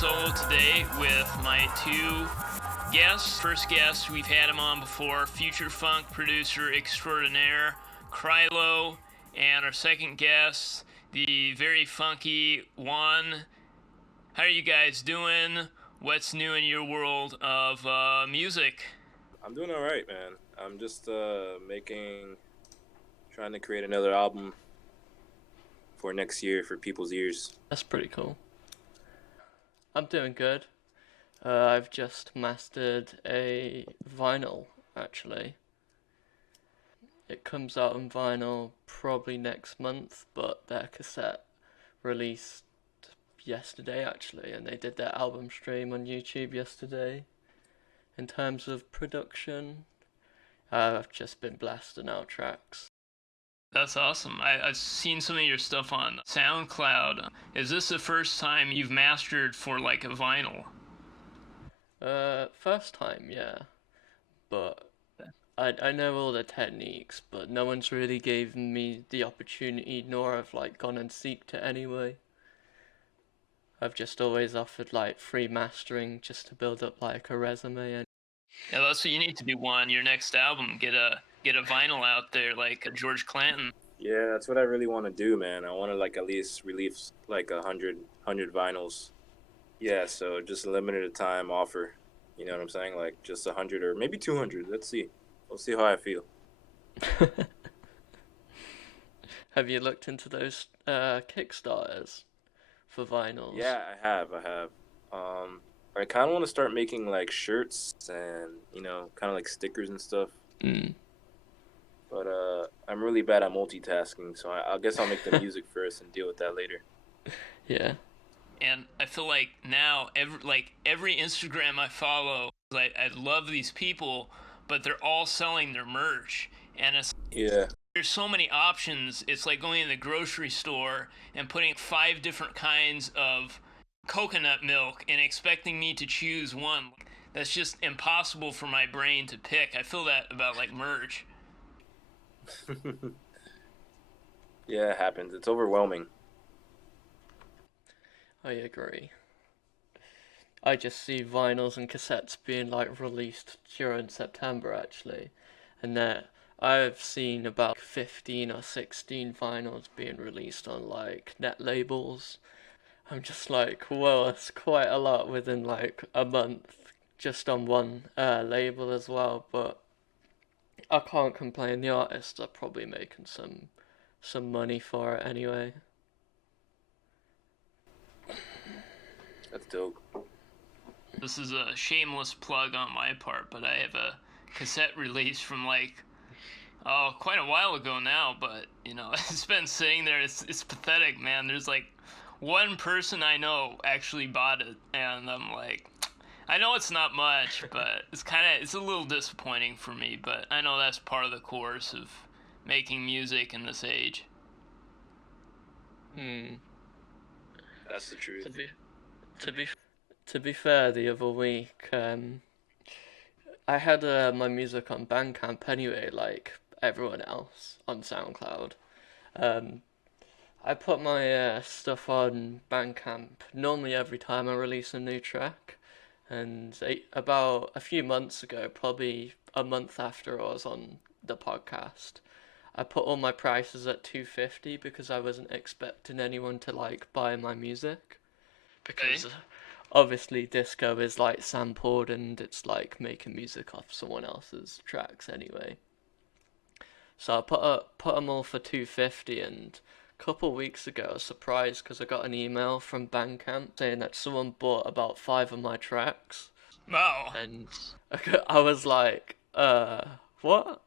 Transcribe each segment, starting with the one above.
solo today with my two guests. First guest, we've had him on before, future funk producer extraordinaire, Chrylo. And our second guest, the very funky Wan. How are you guys doing? What's new in your world of music? I'm doing all right, man. I'm just trying to create another album for next year for people's ears. That's pretty cool. I'm doing good. I've just mastered a vinyl, actually. It comes out on vinyl probably next month, but their cassette released yesterday, actually, and they did their album stream on YouTube yesterday. In terms of production, I've just been blasting out tracks. That's awesome. I've seen some of your stuff on SoundCloud. Is this the first time you've mastered for like a vinyl? First time, yeah. But I know all the techniques, but no one's really given me the opportunity, nor I've like gone and seeked it anyway. I've just always offered like free mastering just to build up like a resume. And Yeah, that's what you need to do. One, your next album, get a vinyl out there like a George Clanton. Yeah, that's what I really want to do, man. I want to like at least release like 100 vinyls. Yeah, so just a limited time offer. You know what I'm saying? Like just 100 or maybe 200. Let's see. We'll see how I feel. have you looked into those Kickstarters for vinyls? Yeah, I have. I kind of want to start making like shirts and kind of like stickers and stuff. Mm. But I'm really bad at multitasking, so I guess I'll make the music first and deal with that later. Yeah. And I feel like now every Instagram I follow, like I love these people, but they're all selling their merch, and there's so many options. It's like going in the grocery store and putting 5 different kinds of coconut milk and expecting me to choose one. That's just impossible for my brain to pick. I feel that about like merch. Yeah, it happens. It's overwhelming. I agree. I just see vinyls and cassettes being like released during September actually, and that I've seen about 15 or 16 vinyls being released on like net labels. I'm just like, whoa, that's quite a lot within like a month just on one label as well. But I can't complain. The artists are probably making some money for it anyway. That's dope. This is a shameless plug on my part, but I have a cassette release from like quite a while ago now, but it's been sitting there. It's pathetic, man. There's like one person I know actually bought it, and I'm like, I know it's not much, but it's a little disappointing for me, but I know that's part of the course of making music in this age. That's the truth. To be fair, the other week, I had my music on Bandcamp anyway, like everyone else on SoundCloud. I put my stuff on Bandcamp normally every time I release a new track, and about a few months ago, probably a month after I was on the podcast, I put all my prices at $250 because I wasn't expecting anyone to like buy my music, because obviously disco is like sampled and it's like making music off someone else's tracks anyway. So I put them all for $250, and a couple weeks ago I was surprised because I got an email from Bandcamp saying that someone bought about 5 of my tracks. Wow. And I was like, what?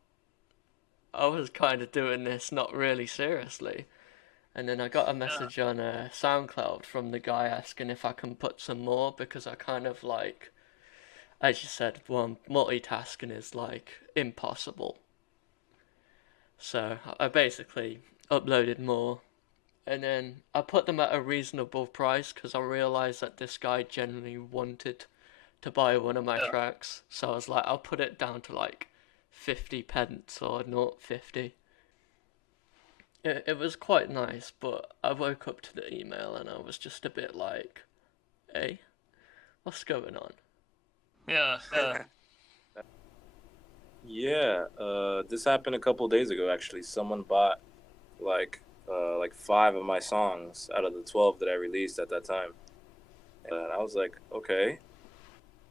I was kind of doing this not really seriously. And then I got a message on SoundCloud from the guy asking if I can put some more, because I kind of like, as you said, well, multitasking is like impossible. So I basically uploaded more, and then I put them at a reasonable price because I realized that this guy genuinely wanted to buy one of my tracks. So I was like, I'll put it down to like 50 pence or not 50. It was quite nice, but I woke up to the email and I was just a bit like, hey, What's going on? Yeah. Yeah, this happened a couple days ago actually. Someone bought like 5 of my songs out of the 12 that I released at that time. And I was like, okay.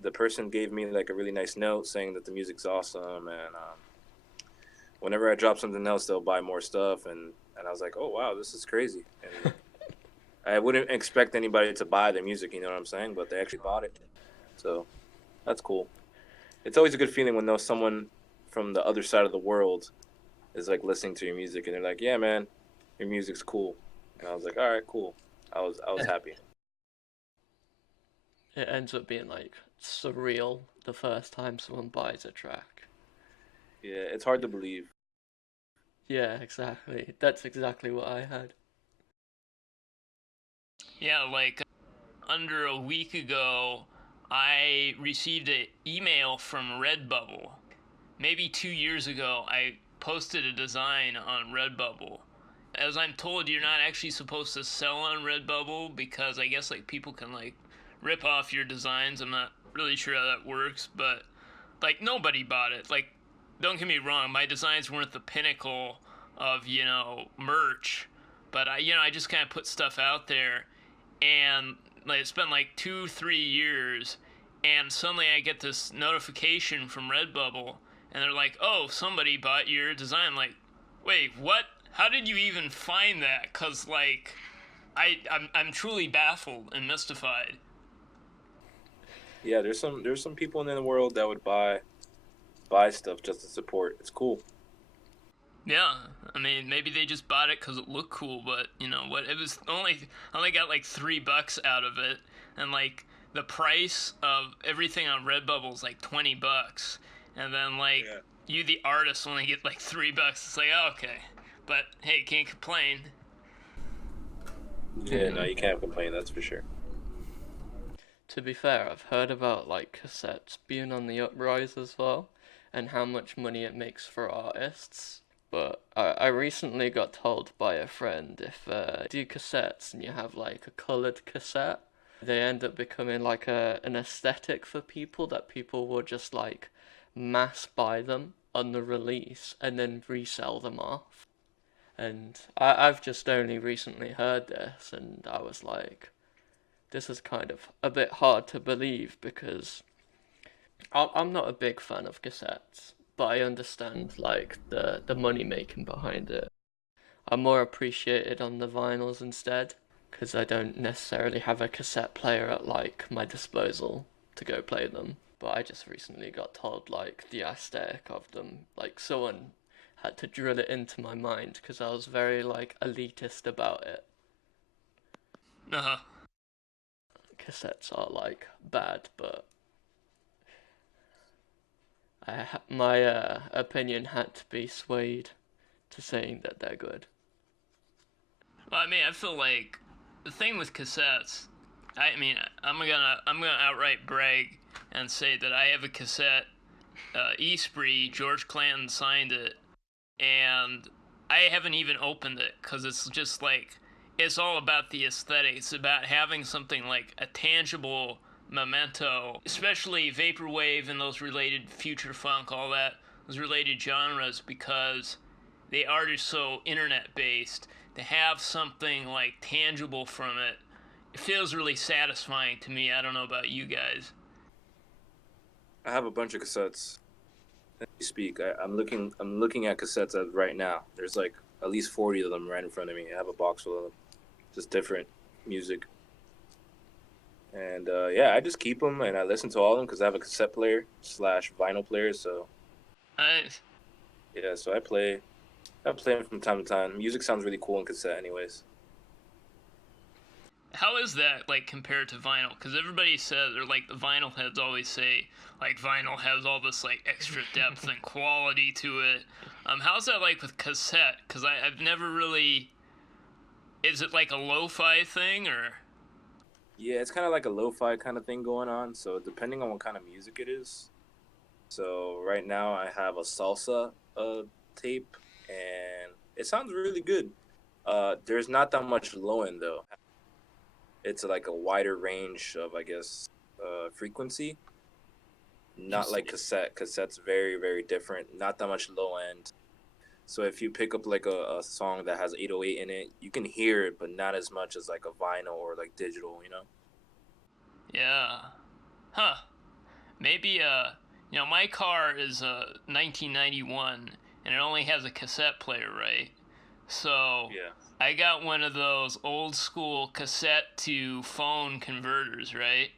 The person gave me like a really nice note saying that the music's awesome, and whenever I drop something else, they'll buy more stuff. And I was like, oh wow, this is crazy. And I wouldn't expect anybody to buy their music, you know what I'm saying? But they actually bought it, so that's cool. It's always a good feeling when someone from the other side of the world is like listening to your music and they're like, yeah, man, your music's cool. And I was like, all right, cool. I was happy. It ends up being like surreal the first time someone buys a track. Yeah, it's hard to believe. Yeah, exactly. That's exactly what I had. Yeah, like under a week ago, I received an email from Redbubble. Maybe 2 years ago, I posted a design on Redbubble. As I'm told, you're not actually supposed to sell on Redbubble because I guess like people can like rip off your designs. I'm not really sure how that works, but like nobody bought it. Like, don't get me wrong, my designs weren't the pinnacle of merch, but I just kind of put stuff out there, and like it's been like 2 3 years, and suddenly I get this notification from Redbubble, and they're like, "Oh, somebody bought your design." I'm like, wait, what? How did you even find that? Cause like, I'm truly baffled and mystified. Yeah, there's some people in the world that would buy stuff just to support. It's cool. Yeah, I mean, maybe they just bought it because it looked cool, but you know what? It was only I only got like $3 out of it, and like the price of everything on Redbubble is like $20, and then like Yeah. you, the artist, only get like $3. It's like, oh, okay, but hey, can't complain. Yeah, no, you can't complain. That's for sure. To be fair, I've heard about like cassettes being on the uprise as well, and how much money it makes for artists. But I recently got told by a friend if do cassettes and you have like a colored cassette, they end up becoming like an aesthetic for people that people will just like mass buy them on the release and then resell them off. And I've just only recently heard this, and I was like, this is kind of a bit hard to believe because I'm not a big fan of cassettes, but I understand like the money making behind it. I'm more appreciated on the vinyls instead because I don't necessarily have a cassette player at like my disposal to go play them. But I just recently got told like the aesthetic of them, like someone had to drill it into my mind because I was very like elitist about it. Uh, Cassettes are like bad, but my opinion had to be swayed to saying that they're good. well, I mean, I feel like the thing with cassettes. I mean, I'm gonna outright brag and say that I have a cassette. Eastbury, George Clanton signed it, and I haven't even opened it because it's just like it's all about the aesthetic. It's about having something like a tangible memento, especially vaporwave and those related future funk, all that those related genres, because they are just so internet based. To have something like tangible from it, it feels really satisfying to me. I don't know about you guys. I have a bunch of cassettes. As you speak, I'm looking at cassettes right now. There's like at least 40 of them right in front of me. I have a box full of them, just different music. And yeah, I just keep them and I listen to all of them because I have a cassette player slash vinyl player. So I, yeah, so I play them from time to time. Music sounds really cool in cassette, anyways. How is that like compared to vinyl? Because everybody says, or like the vinyl heads always say, like vinyl has all this like extra depth and quality to it. How's that like with cassette? Because I've never really. Is it like a lo-fi thing or? Yeah, it's kind of like a lo-fi kind of thing going on. So depending on what kind of music it is. So right now I have a salsa tape, and it sounds really good. There's not that much low end though. It's like a wider range of, I guess, frequency. Not like cassette. Cassette's very, very different. Not that much low end. So if you pick up like a song that has 808 in it, you can hear it, but not as much as like a vinyl or like digital, you know? Yeah. Huh. Maybe my car is a 1991 and it only has a cassette player, right? So Yeah. I got one of those old school cassette to phone converters, right?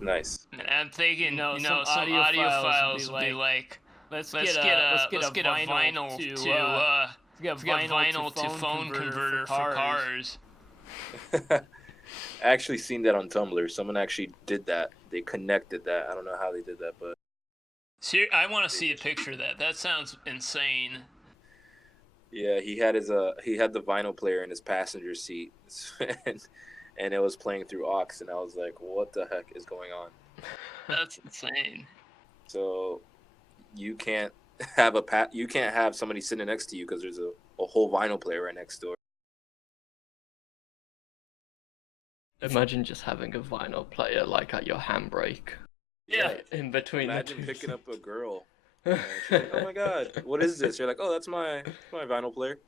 Nice. And I'm thinking, Some some audio files files would be like, let's let's get get a a vinyl to to get vinyl to phone converter for cars. I actually seen that on Tumblr. Someone actually did that. They connected that. I don't know how they did that, but I want to see a picture of that. That sounds insane. yeah, he had the vinyl player in his passenger seat, and it was playing through aux, and I was like, what the heck is going on? That's insane. So you can't you can't have somebody sitting next to you because there's a whole vinyl player right next door. Imagine just having a vinyl player like at your handbrake. Yeah. Like, in between Imagine the two. picking up a girl. And she's like, oh my god, what is this? You're like, oh, that's my vinyl player.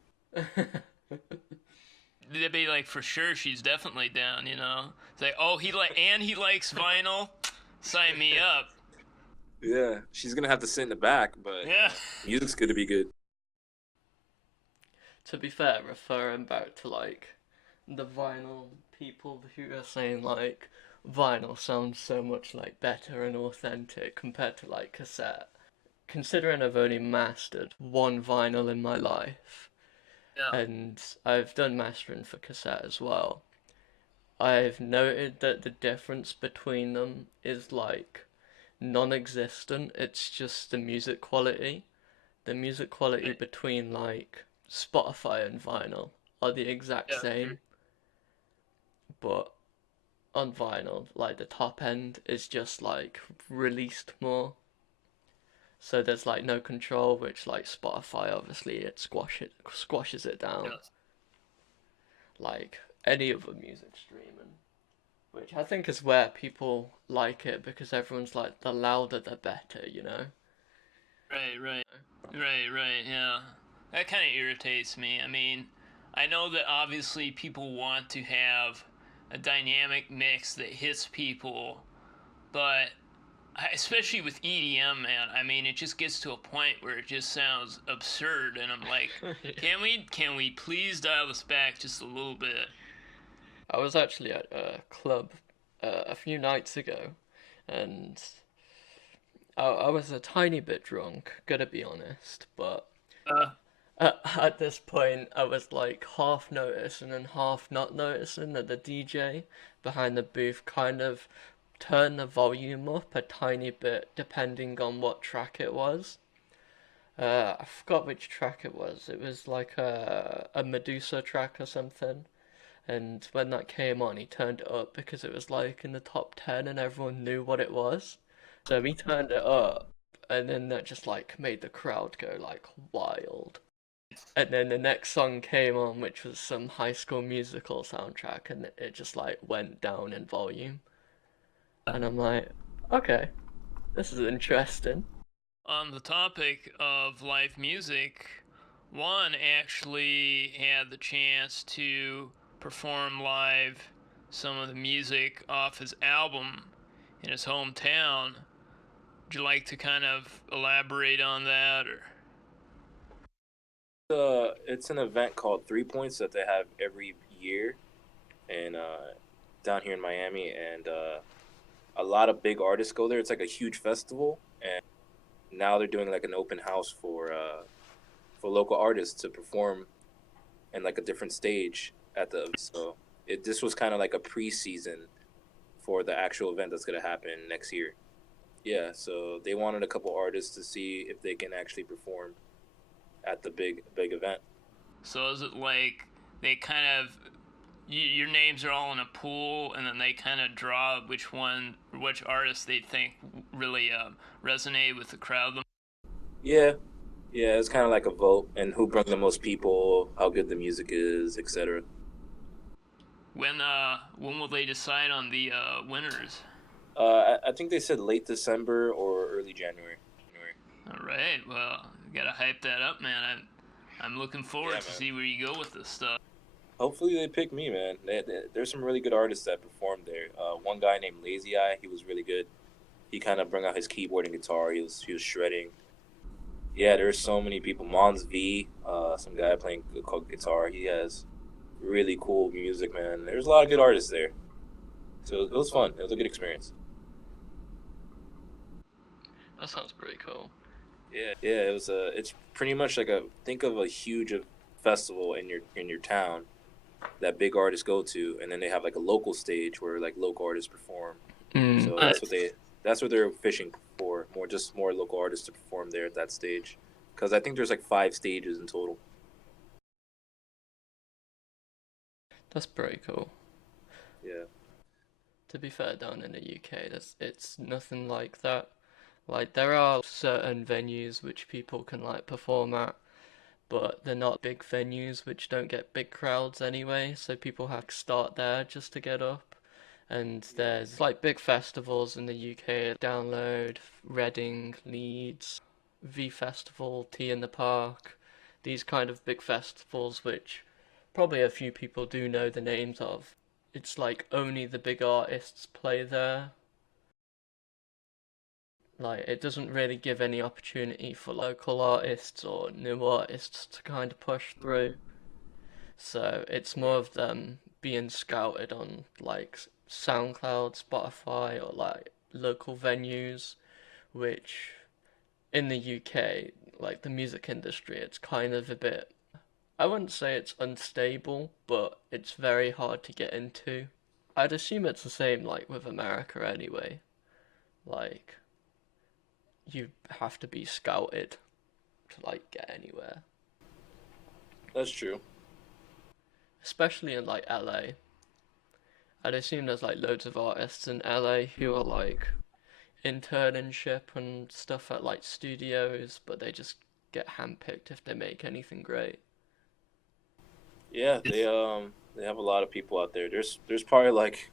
They'd be like, for sure, she's definitely down. It's like, oh, he likes vinyl. Sign me up. Yeah, she's gonna have to sit in the back, but Yeah. music's gonna be good. To be fair, referring back to like the vinyl people who are saying like vinyl sounds so much like better and authentic compared to like cassette. Considering I've only mastered one vinyl in my life, Yeah. and I've done mastering for cassette as well, I've noted that the difference between them is like non-existent. It's just the music quality. The music quality Right. between like Spotify and vinyl are the exact Yeah. same, but on vinyl, like the top end is just like released more. So there's like no control, which like Spotify obviously it squashes it down Yeah. like any other music streaming, which I think is where people like it because everyone's like the louder the better, you know. Right, yeah. That kind of irritates me. I mean, I know that obviously people want to have a dynamic mix that hits people, but especially with EDM, man, I mean, it just gets to a point where it just sounds absurd, and I'm like, can we please dial this back just a little bit? I was actually at a club a few nights ago, and I was a tiny bit drunk, gotta be honest, but Uh, at this point I was like half noticing and half not noticing that the DJ behind the booth kind of turned the volume up a tiny bit depending on what track it was. I forgot which track it was. It was like a Medusa track or something. And when that came on, he turned it up because it was like in the top 10 and everyone knew what it was. So he turned it up, and then that just like made the crowd go like wild. And then the next song came on, which was some High School Musical soundtrack, and it just like went down in volume. And I'm like, okay, this is interesting. on the topic of live music, Juan actually had the chance to perform live some of the music off his album in his hometown. Would you like to kind of elaborate on that, or? It's an event called 3 Points that they have every year, and down here in Miami, and a lot of big artists go there. It's like a huge festival, and now they're doing like an open house for local artists to perform in like a different stage at the. So this was kind of like a pre-season for the actual event that's gonna happen next year. Yeah, so they wanted a couple artists to see if they can actually perform at the big event. So is it like they kind of your names are all in a pool, and then they kind of draw which artist they think really resonate with the crowd? Yeah, yeah, it's kind of like a vote, and who brought the most people, how good the music is, etc. When will they decide on the winners? I think they said late December or early January. All right, well, we gotta hype that up, man. I'm looking forward Yeah, to man. see where you go with this stuff. Hopefully they pick me, man. There's some really good artists that performed there. One guy named Lazy Eye, he was really good. He kind of brought out his keyboard and guitar. He was shredding. Yeah, there's so many people. Mons V, some guy playing guitar. He has really cool music, man. There's a lot of good artists there. So it was fun. It was a good experience. That sounds pretty cool. Yeah. It was a. It's pretty much like a. Think of a huge festival in your town that big artists go to, and then they have like a local stage where like local artists perform. So that's what they're fishing for. More local artists to perform there at that stage, because I think there's like 5 stages in total. That's pretty cool. Yeah. To be fair, down in the UK, it's nothing like that. Like there are certain venues which people can like perform at, but they're not big venues which don't get big crowds anyway, so people have to start there just to get up. And there's like big festivals in the UK, Download, Reading, Leeds, V Festival, Tea in the Park, these kind of big festivals which probably a few people do know the names of. It's like only the big artists play there. Like it doesn't really give any opportunity for local artists or new artists to kind of push through. So it's more of them being scouted on like SoundCloud, Spotify, or like local venues, which in the UK, like the music industry, it's kind of a bit, I wouldn't say it's unstable, but it's very hard to get into. I'd assume it's the same like with America anyway. Like you have to be scouted to like get anywhere, That's true. especially in like LA. I'd assume there's like loads of artists in LA who are like internship and stuff at like studios, but they just get handpicked if they make anything great. Yeah, they have a lot of people out there. There's probably like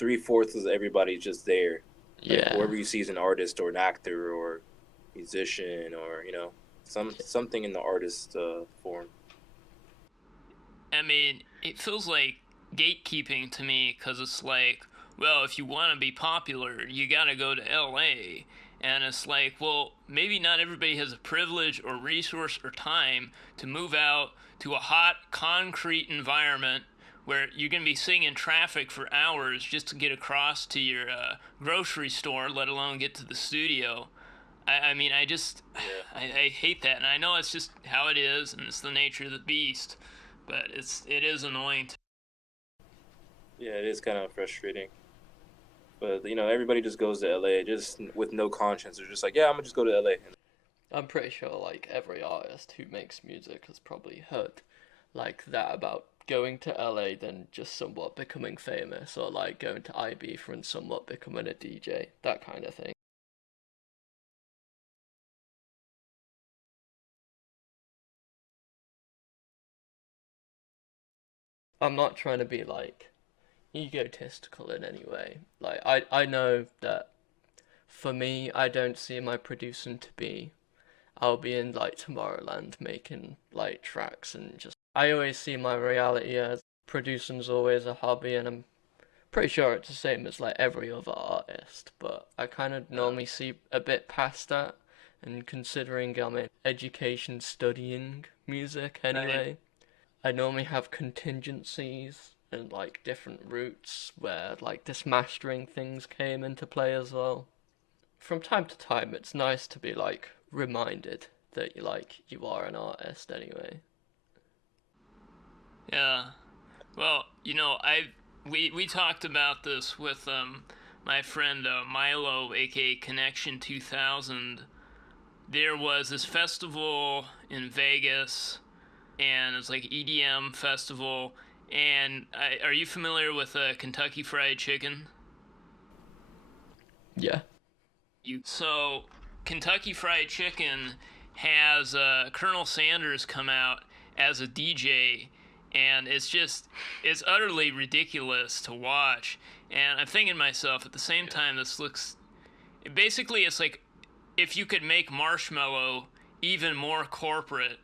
3/4 of everybody just there. Like Yeah, whoever you see is an artist or an actor or musician or something in the artist form. I mean, it feels like gatekeeping to me because it's like, well, if you want to be popular, you got to go to LA. And it's like, well, maybe not everybody has a privilege or resource or time to move out to a hot concrete environment where you're going to be sitting in traffic for hours just to get across to your grocery store, let alone get to the studio. I mean, I just, Yeah. I hate that. And I know it's just how it is and it's the nature of the beast, but it is annoying. Yeah, it is kind of frustrating. But everybody just goes to LA just with no conscience. They're just like, yeah, I'm gonna just go to LA. I'm pretty sure like every artist who makes music has probably heard like that about going to LA then just somewhat becoming famous, or like going to Ibiza and somewhat becoming a DJ, that kind of thing. I'm not trying to be like egotistical in any way. Like I know that for me, I don't see my producing to be I'll be in like Tomorrowland making like tracks and just I always see my reality as producing's always a hobby, and I'm pretty sure it's the same as like every other artist, but I kind of Uh, normally see a bit past that, and considering I'm in education studying music anyway, I normally have contingencies and like different routes where like this mastering things came into play as well. From time to time, it's nice to be like reminded that you are an artist anyway. Yeah. Well, we talked about this with my friend Milo, aka Connection 2000. There was this festival in Vegas, and it's like EDM festival. And are you familiar with Kentucky Fried Chicken? Yeah. So Kentucky Fried Chicken has Colonel Sanders come out as a DJ, and it's utterly ridiculous to watch. And I'm thinking to myself, at the same time, basically it's like if you could make Marshmello even more corporate.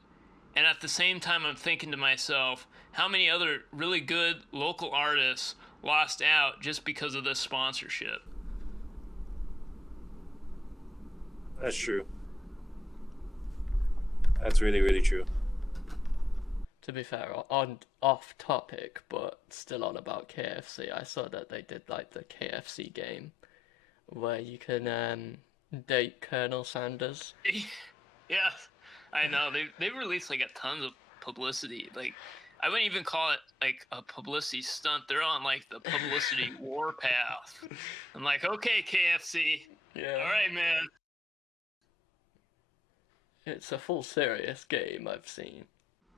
And at the same time, I'm thinking to myself, how many other really good local artists lost out just because of this sponsorship? That's true. That's really, really true. To be fair, on off topic, but still on about KFC, I saw that they did like the KFC game where you can date Colonel Sanders. Yeah, I know. They released like a ton of publicity. Like, I wouldn't even call it like a publicity stunt. They're on like the publicity warpath. I'm like, okay, KFC. Yeah. All right, man. It's a full serious game I've seen.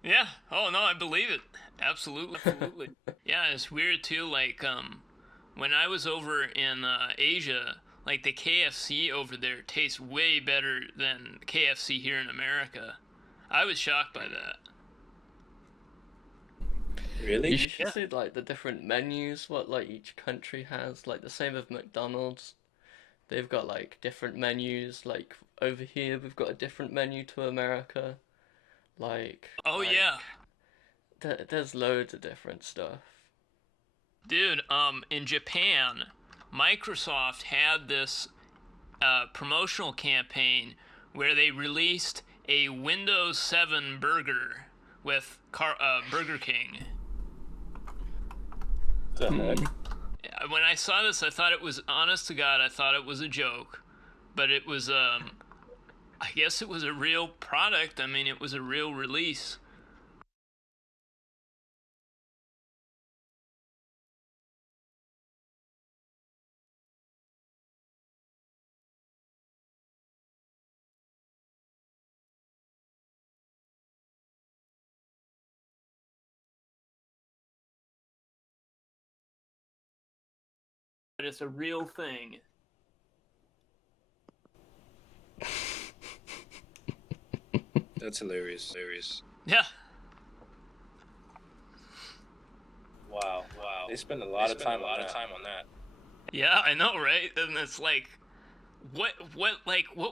Yeah. Oh no, I believe it. Absolutely, absolutely. Yeah, it's weird too. Like, when I was over in Asia, like the KFC over there tastes way better than KFC here in America. I was shocked by that. Really? You should see like the different menus, what like each country has. Like the same with McDonald's. They've got like different menus. Like over here, we've got a different menu to America. Oh yeah, There's loads of different stuff. dude. In Japan, Microsoft had this promotional campaign where they released a Windows 7 burger with Burger King. The heck? When I saw this, I thought it was, honest to God, I thought it was a joke, but it was I guess it was a real product. I mean, it was a real release. But it's a real thing. That's hilarious. Hilarious. Yeah. Wow. Wow. They spend a lot of time on that. Yeah, I know, right? And it's like, what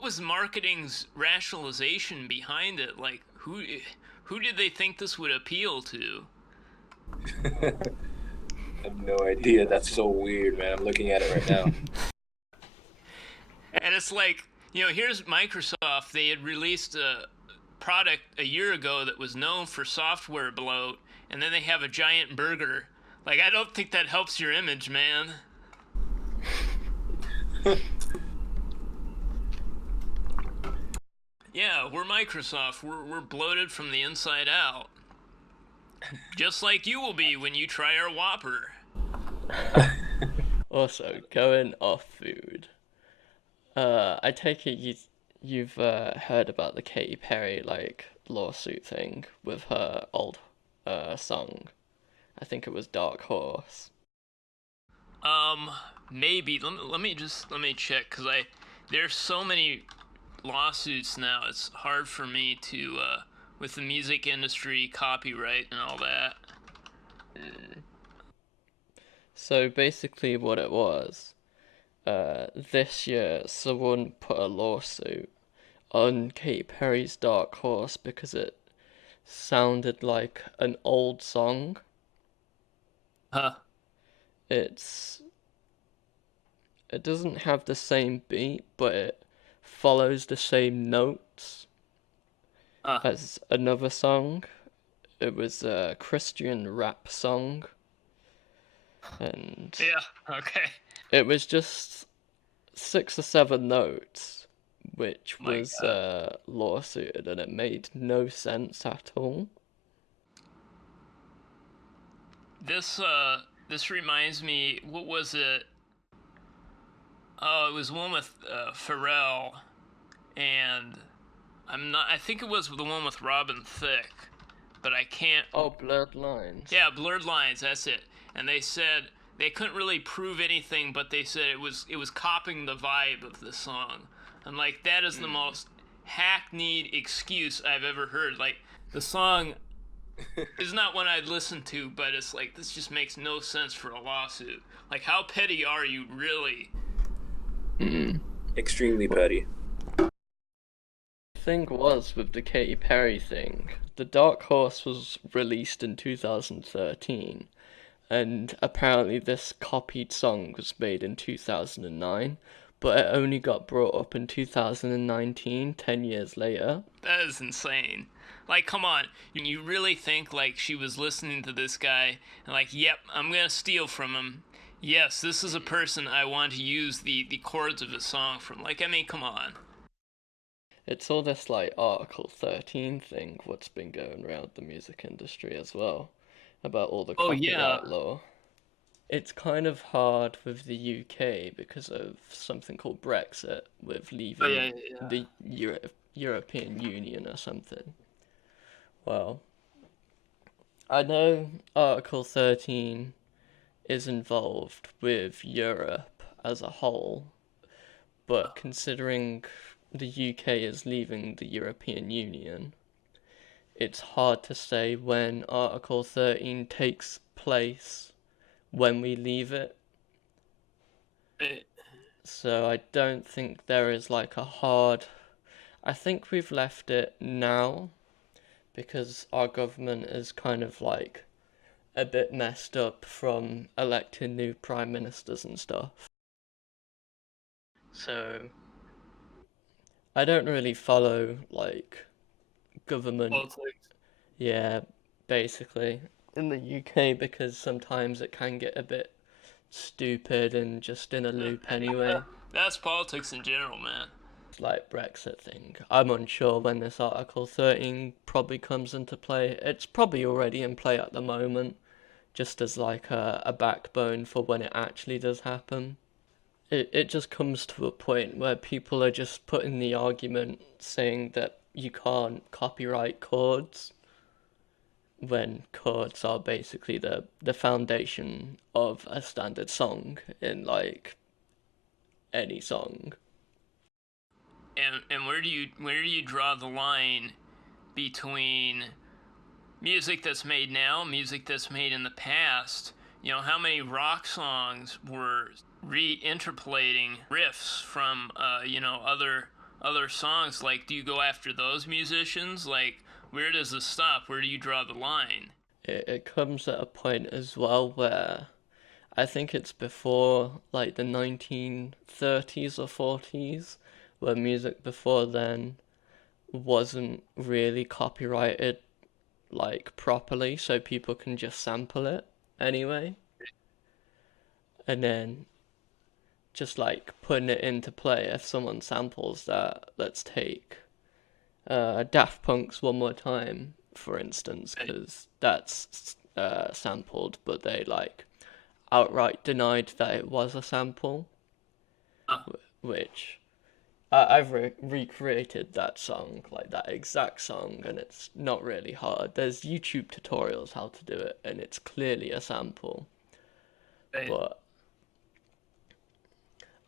was marketing's rationalization behind it? Like, who did they think this would appeal to? I have no idea. That's so weird, man. I'm looking at it right now. And it's like, here's Microsoft. They had released a product a year ago that was known for software bloat, and then they have a giant burger. Like, I don't think that helps your image, man. Yeah, we're Microsoft. We're bloated from the inside out. Just like you will be when you try our Whopper. Also, going off food. I take it you've heard about the Katy Perry like lawsuit thing with her old song. I think it was Dark Horse. Maybe. Let me check, because there's so many lawsuits now. It's hard for me to with the music industry, copyright and all that. So basically, what it was, this year someone put a lawsuit on Katy Perry's Dark Horse because it sounded like an old song. Huh. It doesn't have the same beat, but it follows the same notes as another song. It was a Christian rap song, and Yeah, okay. it was just 6 or 7 notes, which My was lawsuited, and it made no sense at all. This reminds me, what was it? Oh, it was one with Pharrell, and I think it was the one with Robin Thicke, but I can't. Oh, Blurred Lines. Yeah, Blurred Lines, that's it. And they said they couldn't really prove anything, but they said it was copying the vibe of the song. I'm like, that is the most hackneyed excuse I've ever heard. Like, the song It's not one I'd listen to, but it's like this just makes no sense for a lawsuit. Like, how petty are you really? Mm. Extremely petty. Thing was with the Katy Perry thing, the Dark Horse was released in 2013, and apparently this copied song was made in 2009, but it only got brought up in 2019, 10 years later. That is insane. Like, come on. You really think, like, she was listening to this guy and, like, yep, I'm gonna steal from him. Yes, this is a person I want to use the chords of his song from. Like, I mean, come on. It's all this like Article 13 thing what's been going around the music industry as well, about all the Oh, yeah. copyright law. It's kind of hard with the UK because of something called Brexit, with Oh, yeah, leaving yeah. the European Union or something. Well, I know Article 13 is involved with Europe as a whole, but considering the UK is leaving the European Union, it's hard to say when Article 13 takes place when we leave it. Eh, So I don't think there is like a hard. I think we've left it now because our government is kind of like a bit messed up from electing new prime ministers and stuff. So I don't really follow like government, Politics. yeah, basically in the UK because sometimes it can get a bit stupid and just in a loop anyway. That's politics in general, man. Like Brexit thing. I'm unsure when this Article 13 probably comes into play. It's probably already in play at the moment, just as like a backbone for when it actually does happen. It just comes to a point where people are just putting the argument saying that you can't copyright chords when chords are basically the foundation of a standard song in like any song. And where do you draw the line between music that's made now, music that's made in the past? You know, how many rock songs were reinterpolating riffs from other songs? Like, do you go after those musicians? Like, where does this stop? Where do you draw the line? It comes at a point as well where I think it's before like the 1930s or 40s, where music before then wasn't really copyrighted like properly, so people can just sample it anyway. And then just like putting it into play, if someone samples that, let's take Daft Punk's One More Time, for instance, because that's sampled, but they like outright denied that it was a sample, Uh, which I've recreated that song, like that exact song, and it's not really hard. There's YouTube tutorials how to do it, and it's clearly a sample. But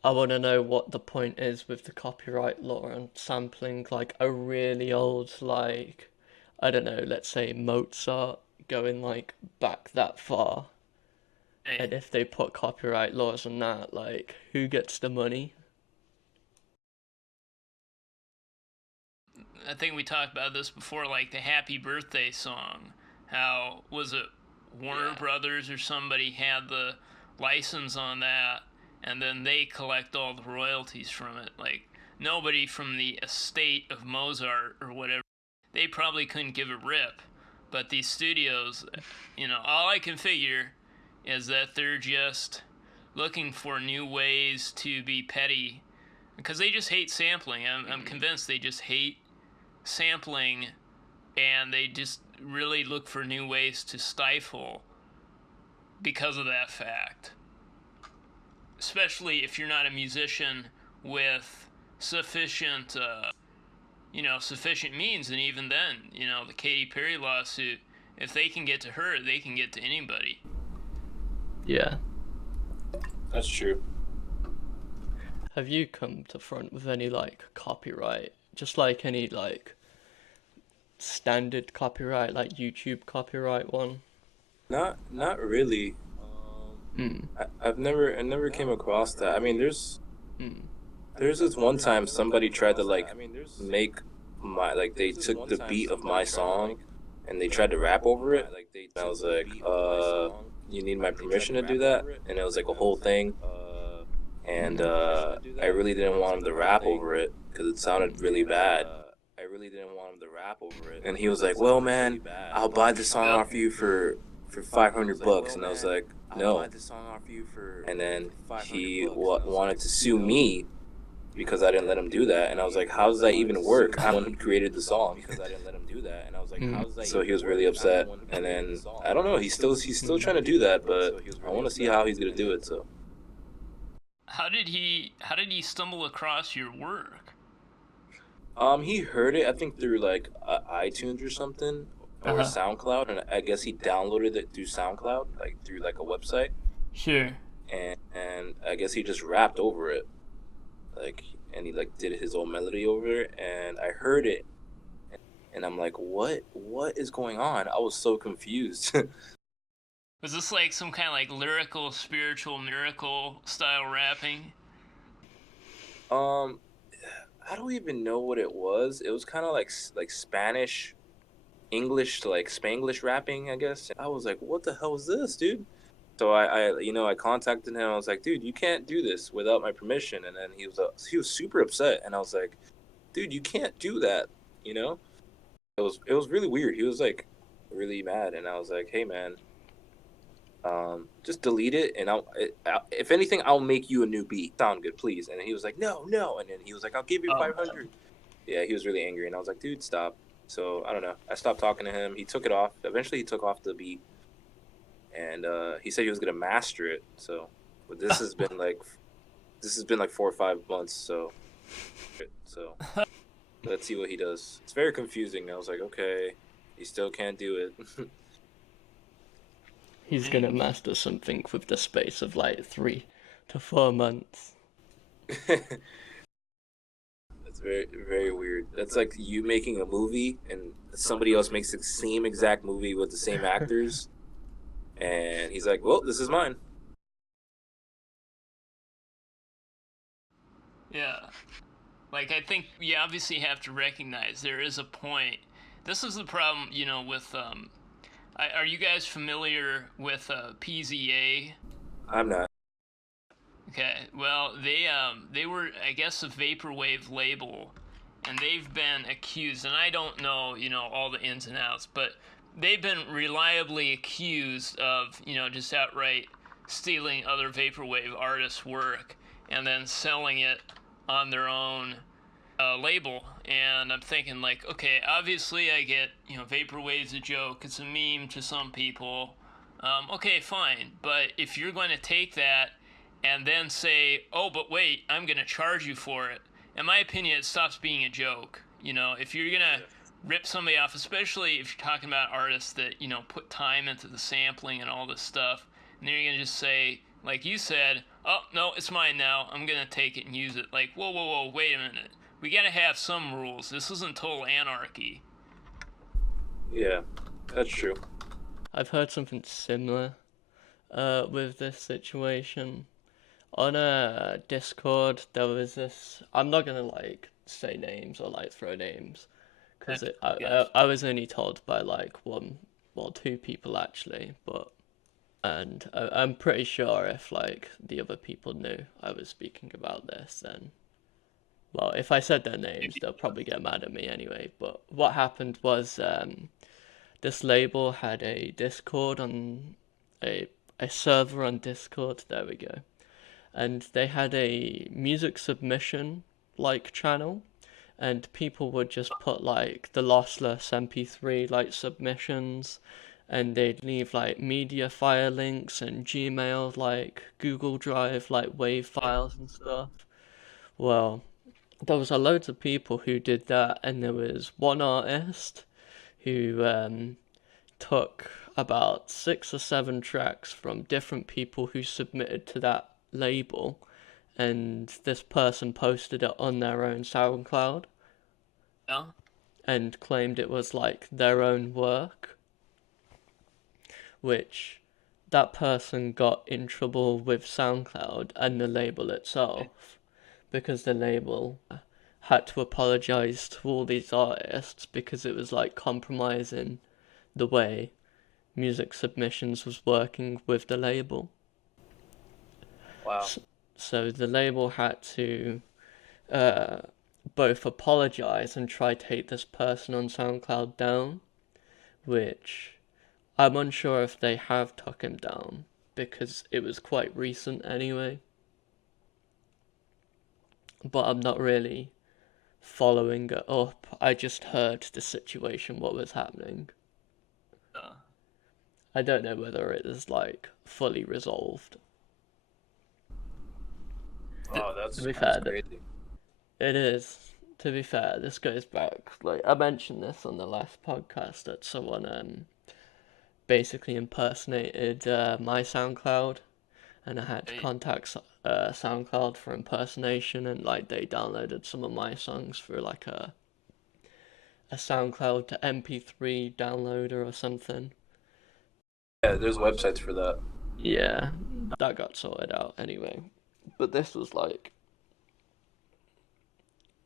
I want to know what the point is with the copyright law and sampling like a really old, like, I don't know, let's say Mozart, going like back that far. And if they put copyright laws on that, like, who gets the money? I think we talked about this before, like the Happy Birthday song. How was it Warner Yeah. Brothers or somebody had the license on that, and then they collect all the royalties from it. Like, nobody from the estate of Mozart or whatever, they probably couldn't give a rip. But these studios, all I can figure is that they're just looking for new ways to be petty because they just hate sampling. I'm convinced they just hate sampling, and they just really look for new ways to stifle because of that fact. Especially if you're not a musician with sufficient means, and even then, the Katy Perry lawsuit, if they can get to her, they can get to anybody. Yeah. That's true. Have you come to front with any like copyright? Just like any like standard copyright, like YouTube copyright one? Not really. Hmm. I never came across that. I mean, Hmm. there's this one time somebody tried to like make my like they took the beat of my song and they tried to rap over it. And I was like, you need my permission to do that? And it was like a whole thing. And I really didn't want him to rap over it because it sounded really bad. And he was like, "Well, man, I'll buy the song Well, off you for $500." And I was like, "No." And then he wanted to sue me because I didn't let him do that. And I was like, "How does that even work? I'm the one who created the song." Hmm. So he was really upset. And then I don't know. He's still trying to do that, but I want to see how he's gonna do it. So how did he stumble across your work? he heard it I think through like iTunes or something or Uh-huh. SoundCloud, and I guess he downloaded it through SoundCloud, like through like a website. Sure. And I guess he just rapped over it, like, and he like did his own melody over it, and I heard it, and I'm like, what is going on? I was so confused. Was this like some kind of like lyrical, spiritual, miracle style rapping? um, I don't even know what it was. It was kind of like Spanish, English to like Spanglish rapping, I guess. I was like, what the hell is this, dude? So I contacted him. I was like, dude, you can't do this without my permission. And then he was super upset, and I was like, dude, you can't do that. You know, it was really weird. He was like really mad, and I was like, hey man, just delete it, and if anything, I'll make you a new beat. Sound good, please. And he was like, no, no. And then he was like, I'll give you Oh, 500. Yeah, he was really angry, and I was like, dude, stop. So I don't know. I stopped talking to him. He took it off. Eventually, he took off the beat, and he said he was gonna master it. So, but this has been like 4 or 5 months. So let's see what he does. It's very confusing. I was like, okay, he still can't do it. He's gonna master something with the space of like 3 to 4 months. That's very very weird. That's like you making a movie and somebody else makes the same exact movie with the same actors, and he's like, well, this is mine. yeah. Like I think you obviously have to recognize there is a point. This is the problem, with are you guys familiar with PZA? I'm not. Okay, well they were, I guess, a vaporwave label, and they've been accused, and I don't know all the ins and outs, but they've been reliably accused of just outright stealing other vaporwave artists' work and then selling it on their own label. And I'm thinking like, okay, obviously I get vaporwave's a joke, it's a meme to some people. Okay, fine, but if you're going to take that and then say, oh, but wait, I'm going to charge you for it, in my opinion, it stops being a joke. If you're going to rip somebody off, especially if you're talking about artists that, put time into the sampling and all this stuff, and then you're going to just say, like you said, oh, no, it's mine now, I'm going to take it and use it. Like, whoa, whoa, whoa, wait a minute. We got to have some rules. This isn't total anarchy. Yeah, that's true. I've heard something similar with this situation. On a Discord, there was this. I'm not gonna like say names or like throw names, because Yes. I was only told by like one, well, two people actually, but and I'm pretty sure if like the other people knew I was speaking about this, then well, if I said their names, they'll probably get mad at me anyway. But what happened was this label had a Discord on a a server on Discord. There we go, and they had a music submission like channel, and people would just put like the lossless MP3 like submissions, and they'd leave like media file links and Gmail like Google Drive like WAV files and stuff. Well, there was a loads of people who did that, and there was one artist who took about 6 or 7 tracks from different people who submitted to that label, and this person posted it on their own SoundCloud. Yeah. and claimed it was like their own work, which that person got in trouble with SoundCloud and the label itself because the label had to apologize to all these artists because it was like compromising the way music submissions was working with the label. Wow. So the label had to both apologize and try to take this person on SoundCloud down, which I'm unsure if they have took him down because it was quite recent anyway. But I'm not really following it up. I just heard the situation, what was happening. Uh, I don't know whether it is like fully resolved. Oh, To that's be that's fair, crazy. it is. To be fair, this goes back. Like I mentioned this on the last podcast that someone basically impersonated my SoundCloud, and I had to hey, contact SoundCloud for impersonation, and like they downloaded some of my songs through like a SoundCloud to MP3 downloader or something. Yeah, there's websites for that. Yeah, that got sorted out anyway. But this was like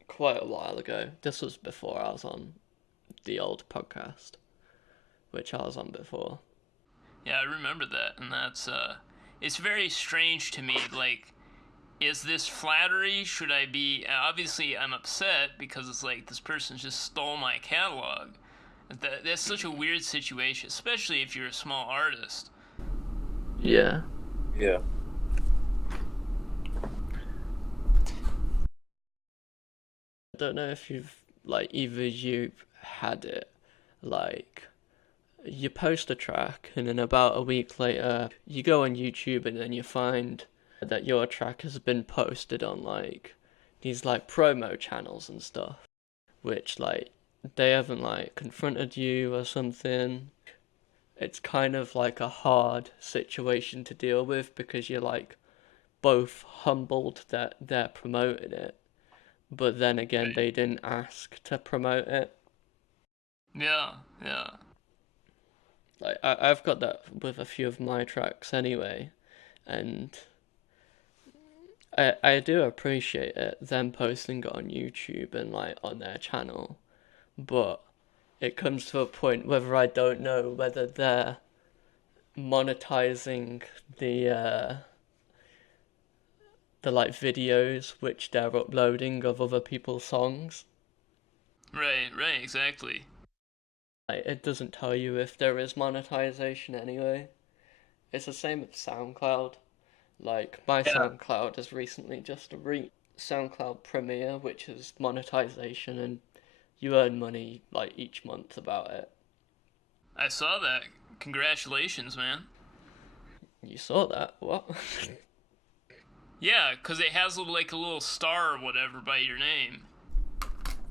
quite a while ago. This was before I was on the old podcast, which I was on before. yeah, I remember that, and it's very strange to me. Like, is this flattery? Should I be? Obviously, I'm upset because it's like this person just stole my catalog. That's such a weird situation, especially if you're a small artist. Yeah. Yeah. I don't know if you've like either you've had it like you post a track and then about a week later you go on YouTube and then you find that your track has been posted on like these like promo channels and stuff, which like they haven't like confronted you or something. It's kind of like a hard situation to deal with because you're like both humbled that they're promoting it, but then again Right. they didn't ask to promote it. Yeah, yeah. Like I've got that with a few of my tracks anyway, and I do appreciate it them posting it on YouTube and like on their channel, but it comes to a point whether I don't know whether they're monetizing the like videos which they're uploading of other people's songs. Right, right, exactly. Like it doesn't tell you if there is monetization anyway. It's the same with SoundCloud. Like my Yeah. SoundCloud has recently just reached SoundCloud Premiere, which is monetization, and you earn money like each month about it. I saw that. Congratulations, man. You saw that? What? Yeah, 'cause it has like a little star or whatever by your name.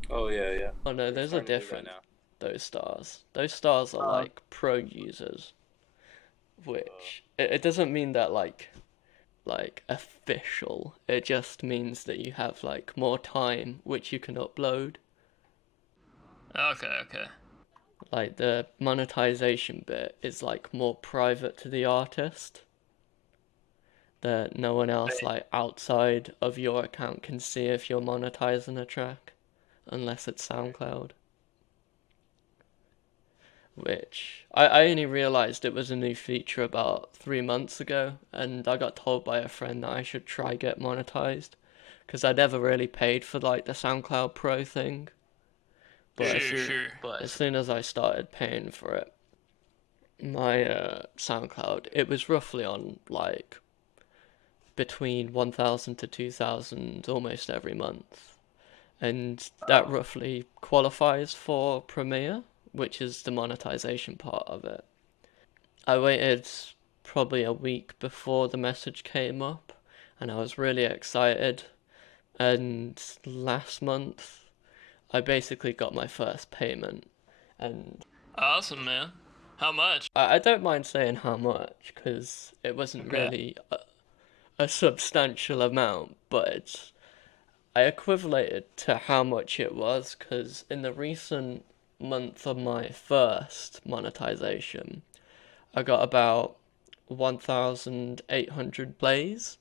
Oh yeah, yeah. Oh no, They're those are starting to do that different. now. Those stars. Those stars are Uh, like pro users, uh, which it doesn't mean that like official. It just means that you have like more time which you can upload. Okay, okay. Like the monetization bit is like more private to the artist. That no one else like outside of your account can see if you're monetizing a track unless it's SoundCloud. Which I only realized it was a new feature about 3 months ago, and I got told by a friend that I should try get monetized because I never really paid for like the SoundCloud Pro thing. But Sure, sure. as soon as I started paying for it, my SoundCloud it was roughly on like between 1,000 to 2,000 almost every month, and that roughly qualifies for Premiere, which is the monetization part of it. I waited probably a week before the message came up, and I was really excited. And last month, I basically got my first payment, and Awesome, man. How much? I don't mind saying how much because it wasn't Okay. really a substantial amount, but I equivalated to how much it was because in the recent month of my first monetization, I got about 1,800 plays,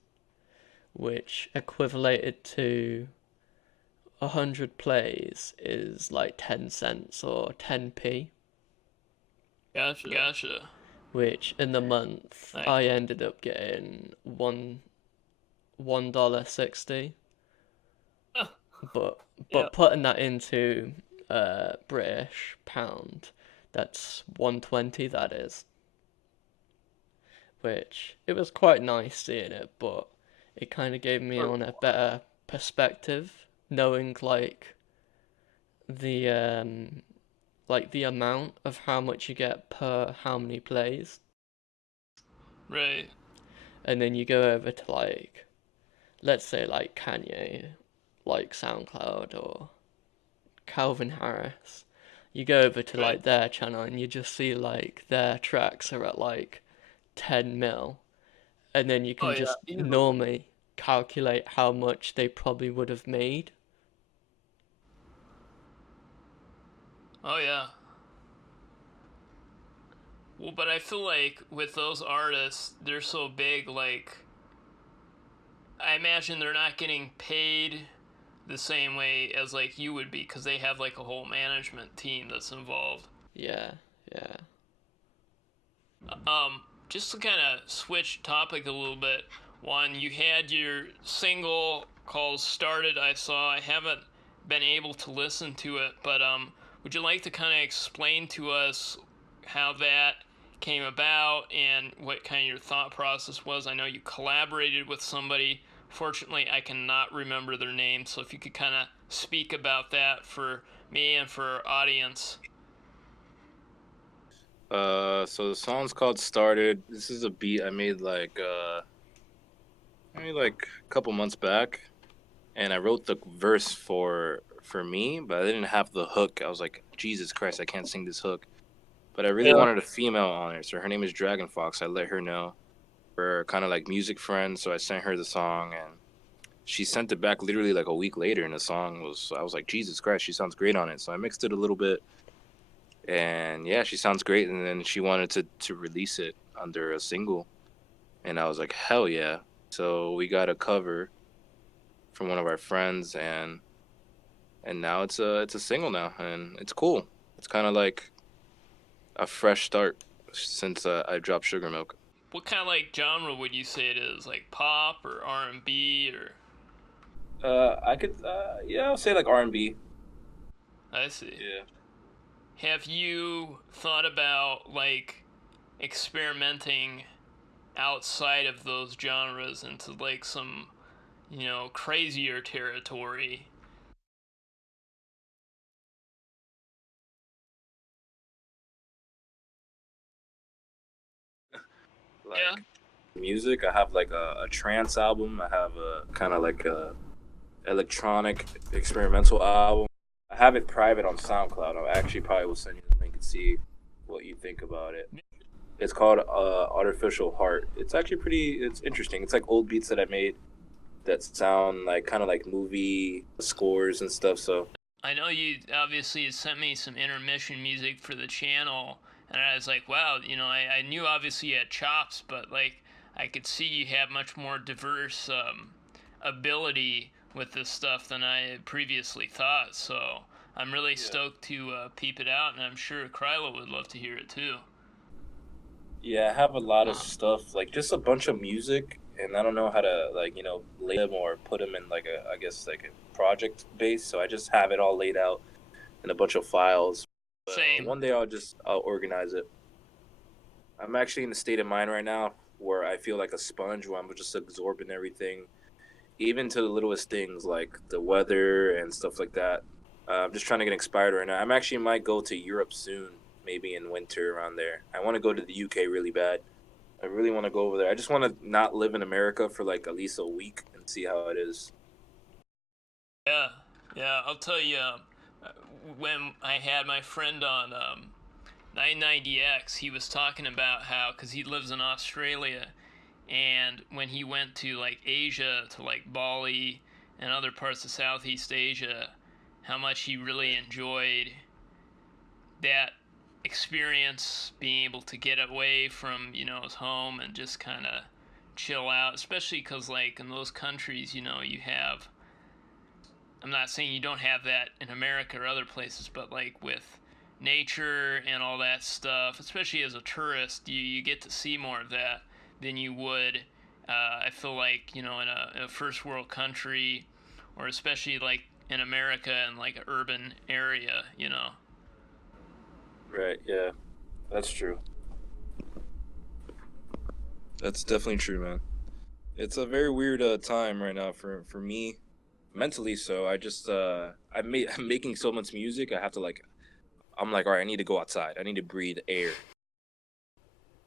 which equivalated to 100 plays is like 10 cents or 10p, Gotcha. which in the month Nice. I ended up getting $1.60. But Yeah. putting that into British pound, that's 120, that is. Which it was quite nice seeing it, but it kind of gave me on a better perspective, knowing the the amount of how much you get per how many plays, Right. and then you go over to let's say Kanye, like SoundCloud or Calvin Harris. You go over to Right. their channel and you just see their tracks are at 10 mil, and then you Oh can yeah. just Easily. normally calculate how much they probably would have made. Oh yeah. Well, but I feel like with those artists, they're so big, like I imagine they're not getting paid the same way as like you would be because they have like a whole management team that's involved. Yeah, yeah. Just to kind of switch topic a little bit, Juan, you had your single called "Started." I saw. I haven't been able to listen to it, but would you like to kind of explain to us how that came about and what kind of your thought process was? I know you collaborated with somebody. Fortunately, I cannot remember their name, so if you could kind of speak about that for me and for our audience. So the song's called "Started." This is a beat I made like a couple months back, and I wrote the verse for me, but I didn't have the hook. I was like, Jesus Christ, I can't sing this hook. But I really wanted a female on it, so her name is Dragon Fox. I let her know. We're kind of like music friends, so I sent her the song, and she sent it back literally like a week later, and the song was, I was like, Jesus Christ, she sounds great on it. So I mixed it a little bit, and yeah, she sounds great. And then she wanted to release it under a single, and I was like, hell yeah. So we got a cover from one of our friends, and now it's a single now, and it's cool. It's kind of like a fresh start since I dropped Sugar Milk. What kind of like genre would you say it is? Like pop or R&B or? I could, yeah, I'll say like R&B. I see. Yeah. Have you thought about like experimenting outside of those genres into like some, crazier territory? Like Yeah. music, I have like a trance album. I have a kind of like a electronic experimental album. I have it private on SoundCloud. I actually probably will send you the link and see what you think about it. It's called Artificial Heart. It's actually it's interesting. It's like old beats that I made that sound like kind of like movie scores and stuff. So I know you obviously sent me some intermission music for the channel, and I was like, wow, I knew obviously you had chops, but like I could see you have much more diverse ability with this stuff than I had previously thought. So I'm really stoked to peep it out, and I'm sure Chrylo would love to hear it too. yeah, I have a lot of Um, stuff, like just a bunch of music, and I don't know how to lay them or put them in like I guess like a project base. So I just have it all laid out in a bunch of files. But Same. one day I'll organize it. I'm actually in a state of mind right now where I feel like a sponge, where I'm just absorbing everything, even to the littlest things like the weather and stuff like that. I'm just trying to get inspired right now. I'm actually might go to Europe soon, maybe in winter around there. I want to go to the UK really bad. I really want to go over there. I just want to not live in America for like at least a week and see how it is. Yeah, yeah. I'll tell you, when I had my friend on 990X, he was talking about how, because he lives in Australia, and when he went to like Asia, to like Bali and other parts of Southeast Asia, how much he really enjoyed that experience, being able to get away from, his home and just kind of chill out, especially because, like, in those countries, you have, I'm not saying you don't have that in America or other places, but like with nature and all that stuff, especially as a tourist, you get to see more of that than you would, I feel like, in a first world country, or especially like in America in like an urban area. Right. Yeah, that's true. That's definitely true, man. It's a very weird time right now for me mentally. So I just I'm making so much music. I have to like I'm like, all right, I need to go outside. I need to breathe air.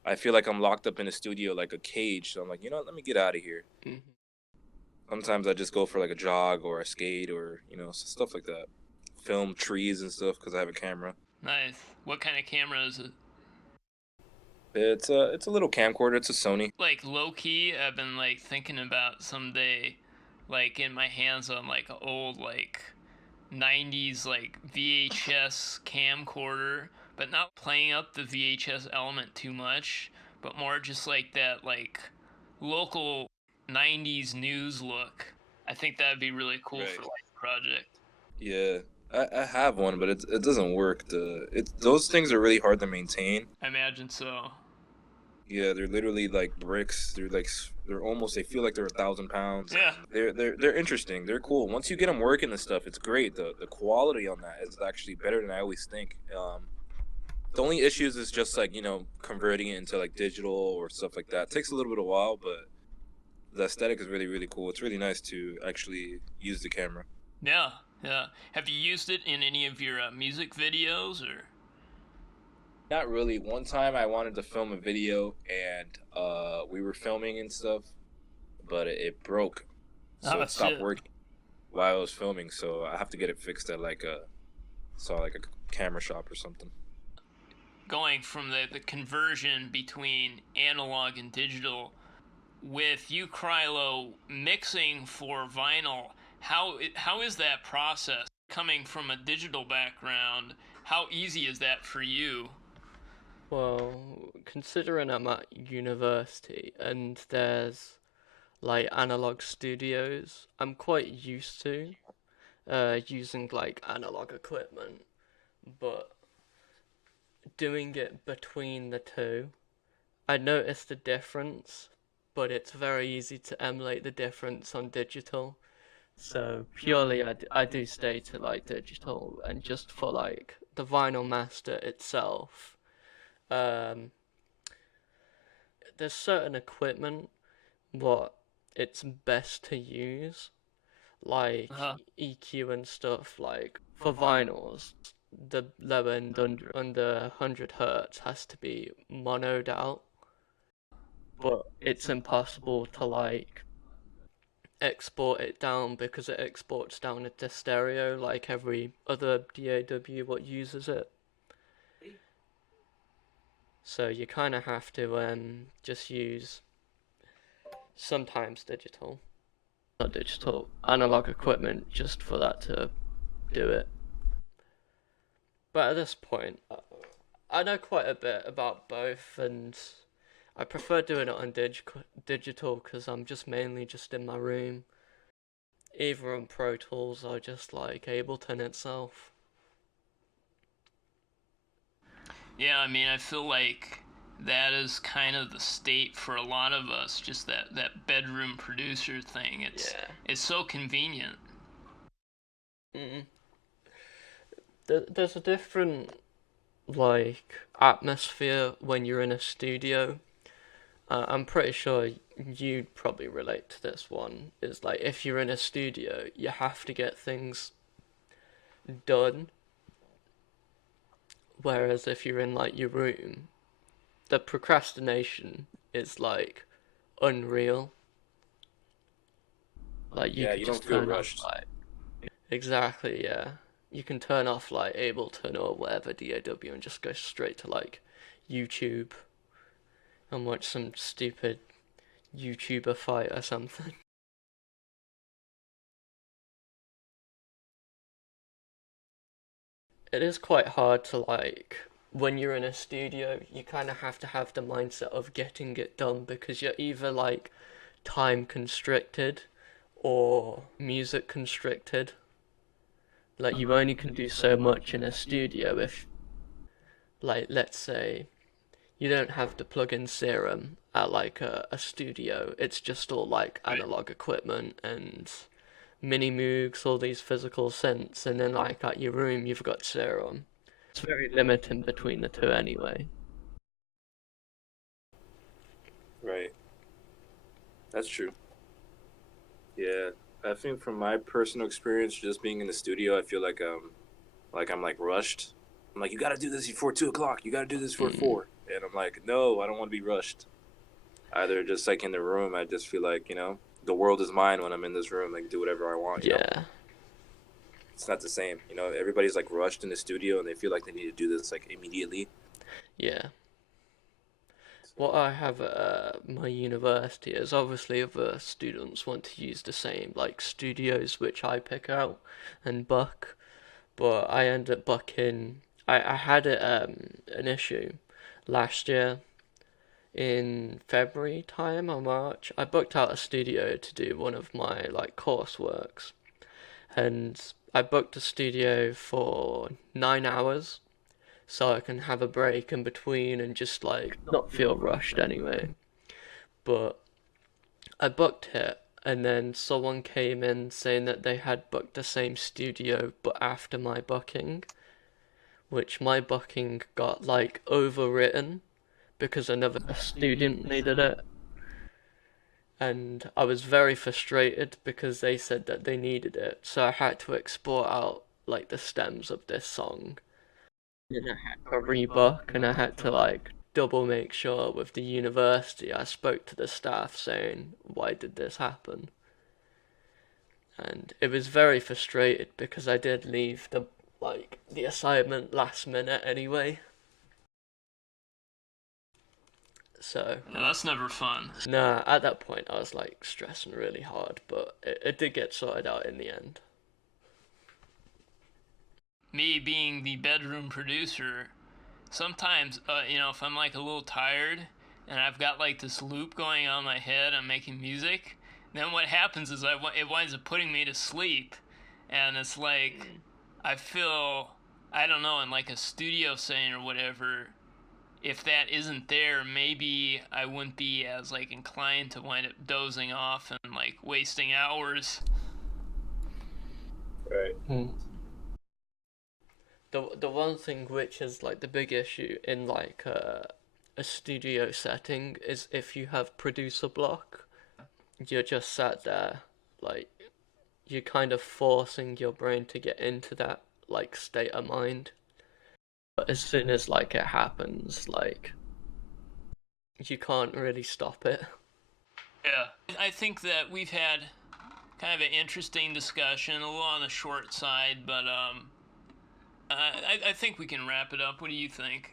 I feel like I'm locked up in a studio like a cage. So I'm like, let me get out of here. Mhm. Sometimes I just go for like a jog or a skate or stuff like that. Film trees and stuff because I have a camera. Nice. What kind of camera is it? It's a little camcorder. It's a Sony. Like low key, I've been like thinking about someday, like in my hands on like an old like 90s like VHS camcorder, but not playing up the VHS element too much, but more just like that like local 90s news look. I think that'd be really cool for Right. like a project. Yeah, I have one, but it doesn't work. Those things are really hard to maintain. I imagine so. Yeah, they're literally like bricks. They're almost. They feel like they're 1,000 pounds. Yeah. They're interesting. They're cool. Once you get them working and stuff, it's great. The quality on that is actually better than I always think. The only issues is just like converting it into like digital or stuff like that. It takes a little bit of while, but the aesthetic is really really cool. It's really nice to actually use the camera. Yeah. Yeah. Have you used it in any of your music videos or? Not really. One time I wanted to film a video and we were filming and stuff, but it broke, so Oh it stopped shit. working while I was filming. So I have to get it fixed at like a camera shop or something. Going from the conversion between analog and digital with you, Chrylo, mixing for vinyl, how is that process? Coming from a digital background, how easy is that for you? Well, considering I'm at university and there's like analog studios, I'm quite used to using like analog equipment, but doing it between the two, I noticed the difference, but it's very easy to emulate the difference on digital. So purely, I do stay to like digital, and just for like the vinyl master itself, um, there's certain equipment what it's best to use, like Uh, EQ and stuff. Like for vinyls, the low end under 100 hertz has to be monoed out, but it's impossible to like export it down because it exports down into stereo like every other DAW what uses it. So you kind of have to just use sometimes digital, not digital, analog equipment just for that to do it. But at this point, I know quite a bit about both, and I prefer doing it on digital because I'm just mainly just in my room, either on Pro Tools or just like Ableton itself. yeah, I mean, I feel like that is kind of the state for a lot of us, just that bedroom producer thing. Yeah. It's so convenient. Mm. There's a different like atmosphere when you're in a studio. I'm pretty sure you'd probably relate to this one. Is like if you're in a studio, you have to get things done. Whereas if you're in like your room, the procrastination is like unreal. Like you Yeah, could you just don't feel turn off rushed. like exactly, yeah. You can turn off like Ableton or whatever DAW and just go straight to like YouTube and watch some stupid YouTuber fight or something. it is quite hard to like when you're in a studio, you kind of have to have the mindset of getting it done because you're either like time constricted or music constricted. Like you only can do so much in a studio if, like, let's say you don't have the plug-in serum at like a studio. It's just all like Right. analog equipment and mini moogs, all these physical synths, and then like at your room you've got serum. It's very limiting between the two anyway. Right. That's true. Yeah. I think from my personal experience, just being in the studio, I feel like I'm like rushed. I'm like, you got to do this before 2 o'clock. You got to do this before 4. And I'm like, no, I don't want to be rushed. Either just like in the room, I just feel like, the world is mine when I'm in this room. I can do whatever I want. Yeah. It's not the same. Everybody's like rushed in the studio and they feel like they need to do this like immediately. Yeah. What I have at my university is obviously other students want to use the same like studios which I pick out and book, but I end up booking. I had an issue last year in February time or March. I booked out a studio to do one of my like courseworks, and I booked a studio for 9 hours so I can have a break in between and just like not feel rushed anyway. But I booked it, and then someone came in saying that they had booked the same studio but after my booking, which my booking got like overwritten because another student needed it. And I was very frustrated because they said that they needed it, so I had to export out like the stems of this song. And I had to rebook, and I had to like double make sure with the university. I spoke to the staff saying, why did this happen? And it was very frustrated because I did leave the assignment last minute anyway. So No, that's never fun. nah, at that point I was like stressing really hard, but it did get sorted out in the end. Me being the bedroom producer, sometimes, if I'm like a little tired and I've got like this loop going on in my head, I'm making music, then what happens is it winds up putting me to sleep. And it's like, I feel, I don't know, in like a studio setting or whatever, if that isn't there, maybe I wouldn't be as like inclined to wind up dozing off and like wasting hours. Right. The one thing which is like the big issue in like a studio setting is if you have producer block, you're just sat there like you're kind of forcing your brain to get into that like state of mind. But as soon as like it happens, like you can't really stop it. Yeah. I think that we've had kind of an interesting discussion, a little on the short side, but I think we can wrap it up. What do you think?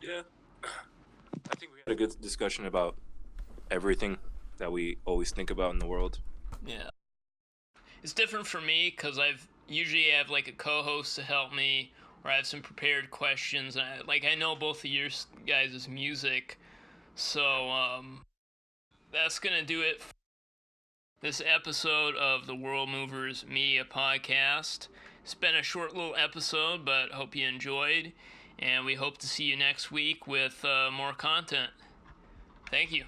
Yeah. I think we had a good discussion about everything that we always think about in the world. Yeah. It's different for me because I've usually have like a co-host to help me, or I have some prepared questions. And I know both of your guys' music, so that's gonna do it for this episode of the World Movers Media Podcast. It's been a short little episode, but hope you enjoyed, and we hope to see you next week with more content. Thank you.